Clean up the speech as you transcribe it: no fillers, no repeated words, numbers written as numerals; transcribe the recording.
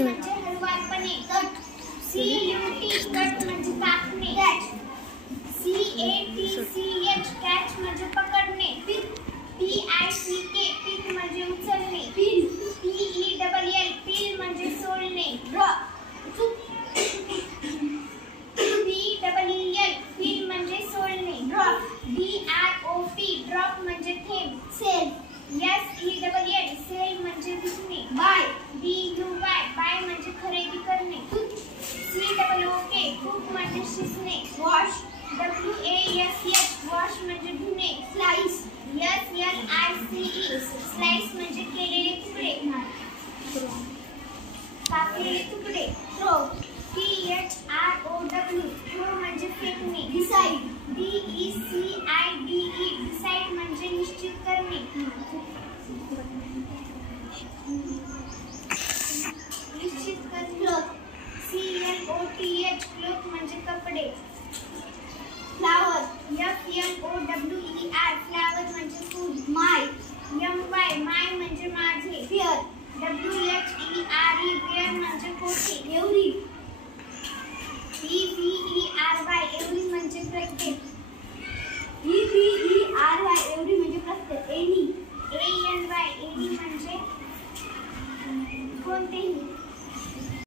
म्हणजे हलवारपणे. Cut cut म्हणजे कापणे. CATCH कॅच म्हणजे पकडणे. PICK पिक म्हणजे उचलणे. PELL पील म्हणजे सोलणे. PEEL पील म्हणजे सोलणे. DROP ड्रॉप म्हणजे थेंब. SELL सेल म्हणजे दिसणे. BUY बाय म्हणजे खरेदी करणे. COOK कुक म्हणजे शिजणे. WASH वॉश म्हणजे धुणे. SLICE स्लाइस म्हणजे केलेले तुकडे, कापलेले तुकडे. THROW थ्रो म्हणजे फेकणे. DECIDE डिसाइड म्हणजे निश्चित करणे. CLOTH क्लोथ म्हणजे कपडे. फ्लावर FLOWER फ्लावर म्हणजे फूल.